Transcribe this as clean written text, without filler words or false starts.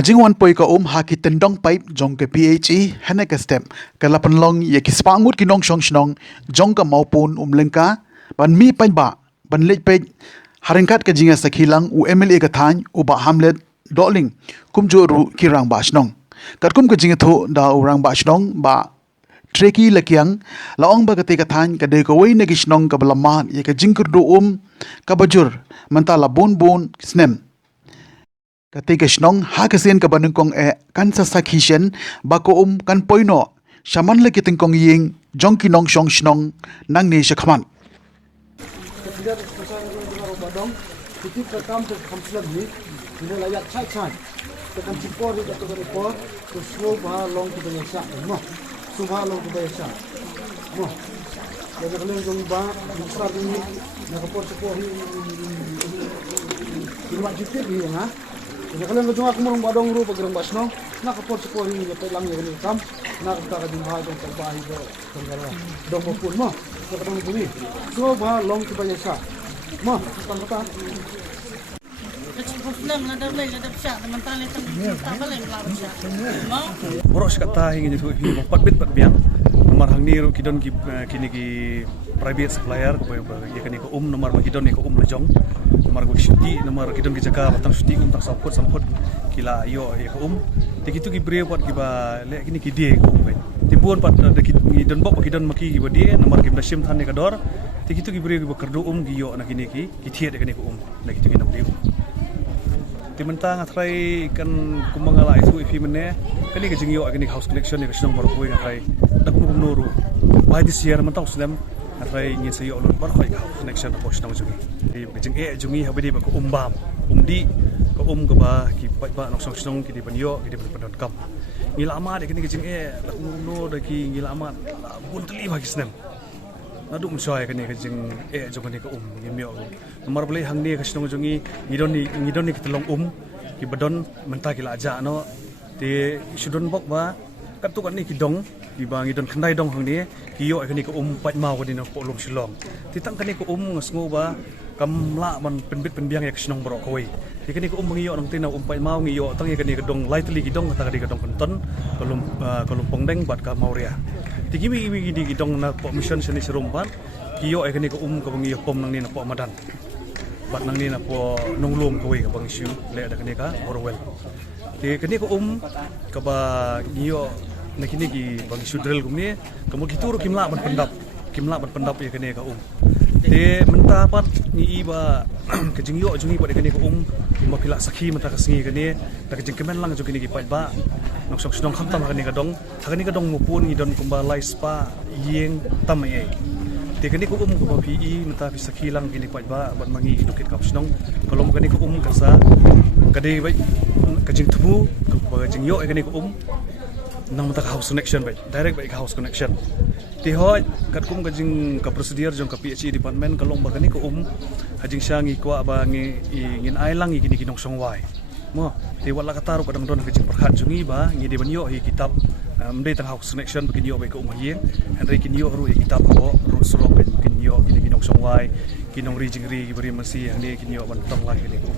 Kajingwan poi ka ha ki tendong pipe jong ke PHE hene ke step ke lapan long ye ki spangut ki nong shong shnong jong ka maupun lengka ban mi pai ba ban lej pe haringkat ke jinga sakhilang u MLA ka than u ba hamlet doling kum jo ru ki rang ba shnong kat kum ke jinga tho da u rang ba shnong ba treki lakyang laong ba ka than ka de ko wei ne ki shnong ka balama ye ka jingkur do ka bajur mantala bon bon snem Ketika senong ha kesen ke banungkong kan sasakhishen bako kan poino shaman le kitengkong ying jong kinong shong senong nang ni shakman. Ketika selesai dengan badong, kita rekam ke kamsel ni, ini layak cai. Tekan cipor di atas repor, terus subah long ke Indonesia, mah, subah long ke Indonesia, mah. Jadi kalau yang jomba besar ini, nak repor cipor ini, lima juta ni, ha. Jadi kalau yang jomba kumurung badong ru pagerang basno, nak repor cipor ini lepas lang yang ni kam, nak kita jumpa dengan terbaik itu, tenggara dong pun mah. Ketemu bumi, subah long ke Indonesia, mah, tentang Boros kata hingga itu empat bit biang nomor hang ni kidon kini ki private supplier ya kan ko nomor kidon ni ko lejong nomor ko syuti nomor kidon ki jaga batang syuti tak samput kila yo ya ko begitu ki bre buat ki ba le kini ki die ko tibuan pat ki don bok kidon maki ki dia nomor ki dasim than ni kador begitu ki bre ki kerdo ki yo na kini ki thiet kan ko na gitu ki na bre Timentang atrai kan kumangala isu ifi mene kani ke jingyo agni house connection ni kasong baru koi atrai dak kum noru why this year mentang sudam atrai ngin sayo ulun bar koi house connection po shnang jungi ke jing jungi habedi ba ko umbam umdi ko ka ba ki ba nok song shnong ki di banyo ki di pandon kam ngila ama de kini ke jing dak no da ki ngila ama bun teli ba kisnem nadu msoy kani ke jing jongani ko ngimyo nomor boleh hang ni kasong jungi ngidon ni kitlong ki badon menta ki laja no ti sudon bok ba katukan ni kidong ki bang ngidon khandai dong hang ni ki yo kani ko pat mau ko ni no polong silong ti tang kani ko ngasngo ba kamla man penbit penbiang ya kasong bro koi ti kani ko ngiyo nang tina pat mau ngiyo tang kani kedong lightly kidong kata kani kedong penton kolum pongdeng bat ka mauria ti gibi di kidong na po mission seni serumpan kiyo ay kani ko ka bangiyo pom nang ni na po madan bat nang ni na po nunglom ko ka bang issue le ada kani ka orwell ti kani ko ka ba ngiyo na kini ki bang issue drill kumni kamu kituro kimla ban pendap ya kani ka ti menta pat ni iba ke jingyo jungi pat kani ko mapila sakhi mata kasingi kani ta ke jingkemen lang jo kini ki pat ba noksok sedong khamtam kani kadong mupun idon kumbalai spa yeng tamai Tikani ko ko PE mata pisakilang gini pa ba mangi idukit kap snong kalau kani ko kasa kade ba kajing tubu kajing yo kani ko nang mata house connection ba direct ba house connection ti hoy kat kajing ka procedure jong ka PHE department kalau ba kani ko hajing syangi ko ba ngin ailang gini kinong songwai mo ti wala kataro kadang don kajing perkhat jungi ba ngide banyo hi kitab mday tang house connection begini yo ba ko hieng Henry kinyo ru kitab ko ru surok kinyo kinong songwai kinong rijing ri beri masih yang ni kinyo ban tong lai kini ko